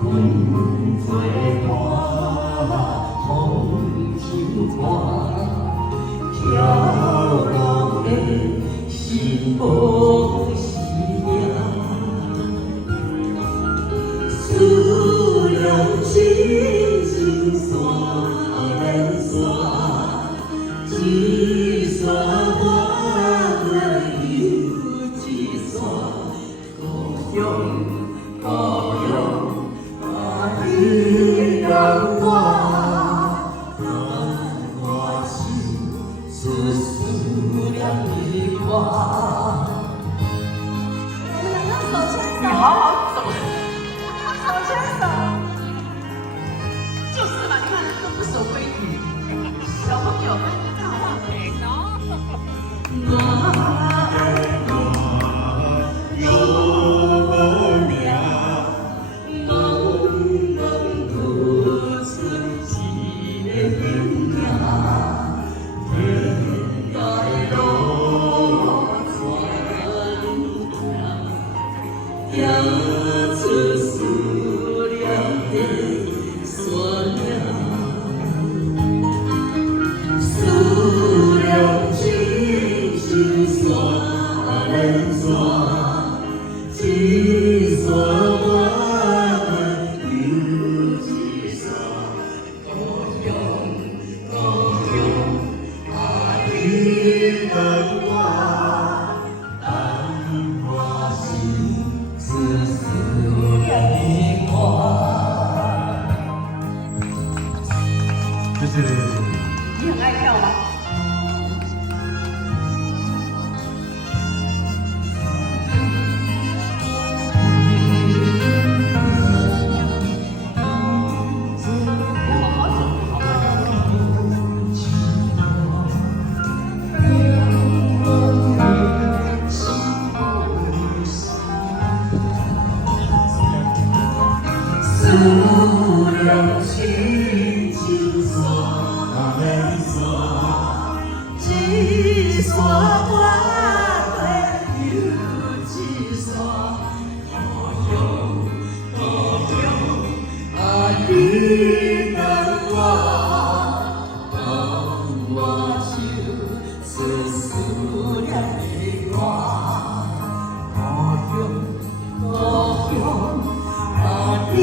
阮作伴，风情歌，飘浪的心无时命，思念亲像山连山，一山我过又一山，故乡故乡。你让我心思思念的歌。你好好走，手牵手，就是嘛，你看都不守规矩，小朋友们好不好？摇出思念的山岭，思念亲像山连山，一山我又一山，故乡故乡啊，你让我心。思念的歌，就是你很爱跳吗？好好走，好思念亲像山连山，一山我过又一山，故乡故乡啊，你让我唱出思念的歌，故乡故乡啊，你。